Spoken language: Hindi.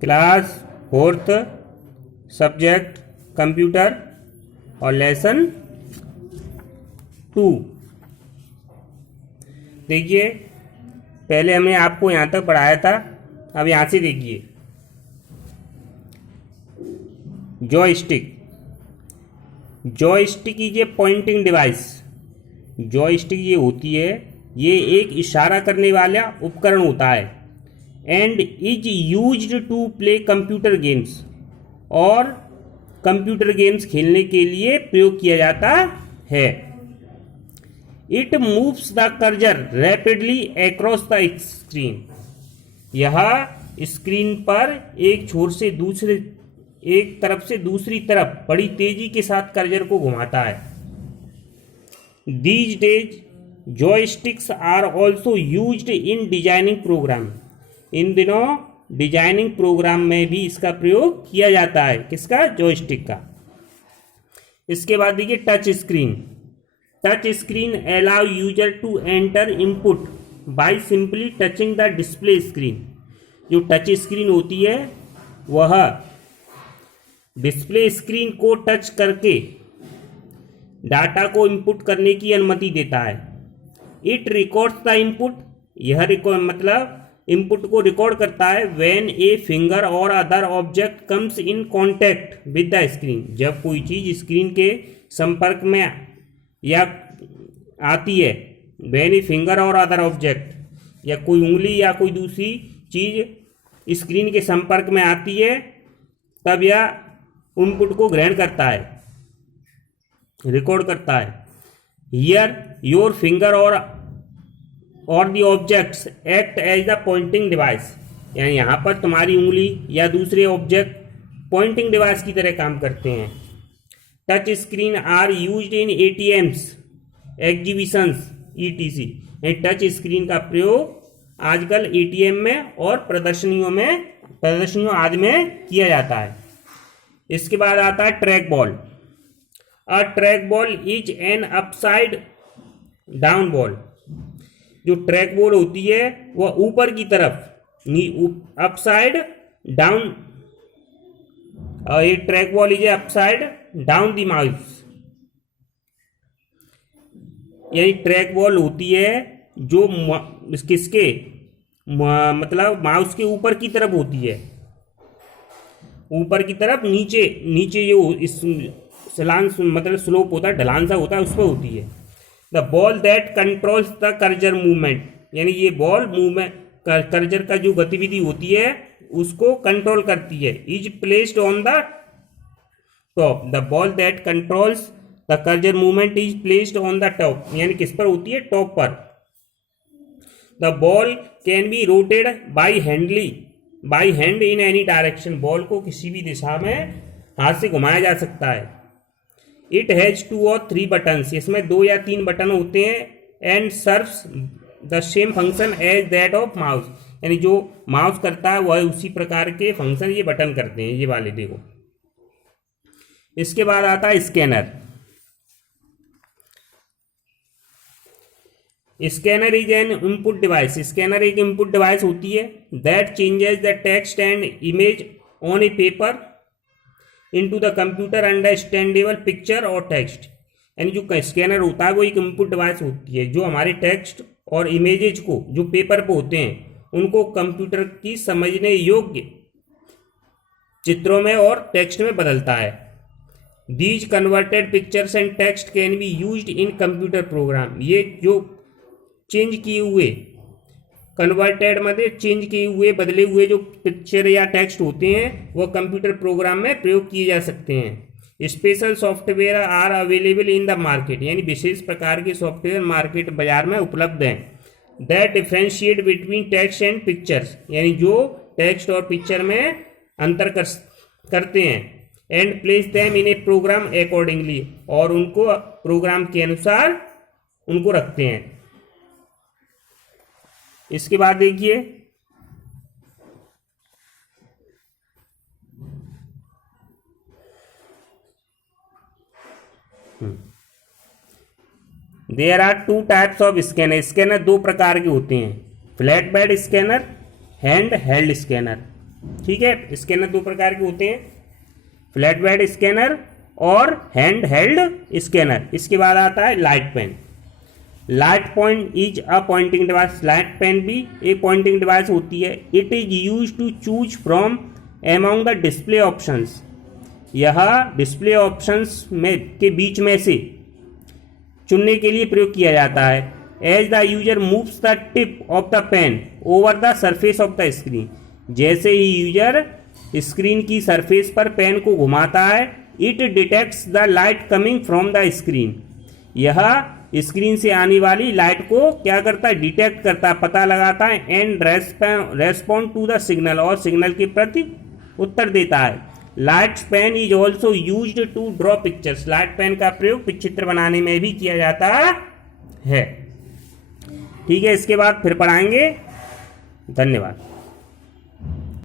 क्लास 4th, सब्जेक्ट कंप्यूटर और लेसन 2। देखिए पहले हमने आपको यहाँ तक पढ़ाया था, अब यहाँ से देखिए joystick. Joystick is a pointing device. Joystick ये होती है, ये एक इशारा करने वाला उपकरण होता है। And is used to play computer games, और कंप्यूटर गेम्स खेलने के लिए प्रयोग किया जाता है। It moves the cursor rapidly across the screen. यह स्क्रीन पर एक छोर से दूसरे, एक तरफ से दूसरी तरफ बड़ी तेजी के साथ कर्सर को घुमाता है। These days, joysticks are also used in designing program. इन दिनों डिजाइनिंग प्रोग्राम में भी इसका प्रयोग किया जाता है। किसका? जॉयस्टिक का। इसके बाद देखिए touch screen. Touch screen allow user to enter input by simply touching the display screen. जो टच स्क्रीन होती है वह डिस्प्ले स्क्रीन को टच करके डाटा को इनपुट करने की अनुमति देता है। It records the input. यह मतलब इनपुट को रिकॉर्ड करता है। When a finger or other object comes in contact with the screen. जब कोई चीज स्क्रीन के संपर्क में या आती है, when a finger or other object, या कोई उंगली या कोई दूसरी चीज स्क्रीन के संपर्क में आती है, तब यह इनपुट को ग्रहण करता है, रिकॉर्ड करता है। Here your finger or the objects act as the pointing device. यानी यहाँ पर तुम्हारी उंगली या दूसरे ऑब्जेक्ट पॉइंटिंग डिवाइस की तरह काम करते हैं। Touch screen are used in ATMs, exhibitions, etc. Touch screen का प्रयोग आजकल एटीएम में और प्रदर्शनियों आदि में किया जाता है। इसके बाद आता है track ball. A track ball is an upside down ball. जो ट्रैक बॉल होती है वह ऊपर की तरफ, अपसाइड डाउन। ये track ball is upside down the mouse. यानी ट्रैक बॉल होती है जो किसके मतलब माउस के ऊपर की तरफ होती है, ऊपर की तरफ, नीचे जो इस सलांग मतलब स्लोप होता है, ढलान सा होता है, उस पर होती है। The ball that controls the cursor movement. यानी ये बॉल मूवमेंट, कर्सर का जो गतिविधि होती है उसको कंट्रोल करती है। Is placed on the top. The ball that controls the cursor movement is placed on the top. यानी किस पर होती है? टॉप पर। The ball can be rotated by hand in any direction. Ball को किसी भी दिशा में हाथ से घुमाया जा सकता है। इट हैज 2 और 3 बटन्स। इसमें 2 या 3 बटन होते हैं। And serves the same function as that of mouse. यानी जो माउस करता है वह उसी प्रकार के फंक्शन ये बटन करते हैं, ये वाले देखो। इसके बाद आता है scanner. Scanner is an input device. Scanner एक इनपुट डिवाइस होती है that changes the text and image on A paper into the computer understandable picture और टेक्स्ट। यानी जो स्कैनर होता है वो एक इनपुट डिवाइस होती है जो हमारे टेक्स्ट और इमेजेज को, जो पेपर पे होते हैं, उनको कंप्यूटर की समझने योग्य चित्रों में और टेक्स्ट में बदलता है। These converted pictures and text can be used in computer program. ये जो चेंज किए हुए, कन्वर्टेड मतलब चेंज किए हुए, बदले हुए जो पिक्चर या टेक्स्ट होते हैं वह कंप्यूटर प्रोग्राम में प्रयोग किए जा सकते हैं। Special software are available in the market. यानी विशेष प्रकार के सॉफ्टवेयर मार्केट बाजार में उपलब्ध हैं। That differentiate between text and pictures. यानी जो टेक्स्ट और पिक्चर में अंतर करते हैं। And place them in a program accordingly. और उनको प्रोग्राम के अनुसार उनको रखते हैं। इसके बाद देखिए there are 2 types of scanner. Scanner 2 प्रकार के होते हैं। Flat bed scanner, hand held scanner. ठीक है, स्कैनर दो प्रकार के होते हैं, फ्लैट बेड स्कैनर और हैंड हेल्ड स्कैनर। इसके बाद आता है light pen. Light point is a pointing device. Light pen भी एक पॉइंटिंग डिवाइस होती है। It is use to choose from among the display options. यह डिस्प्ले ऑप्शंस में के बीच में से चुनने के लिए प्रयोग किया जाता है। As the user moves the tip of the pen over the surface of the screen. जैसे ही यूजर स्क्रीन की सरफेस पर पेन को घुमाता है, it detects the light coming from the screen. यह स्क्रीन से आने वाली लाइट को क्या करता है, डिटेक्ट करता है, पता लगाता है, and respond to the signal, और सिग्नल के प्रति उत्तर देता है। Light pen is also used to draw pictures. Light pen का प्रयोग चित्र बनाने में भी किया जाता है। ठीक है, इसके बाद फिर पढ़ाएंगे। धन्यवाद।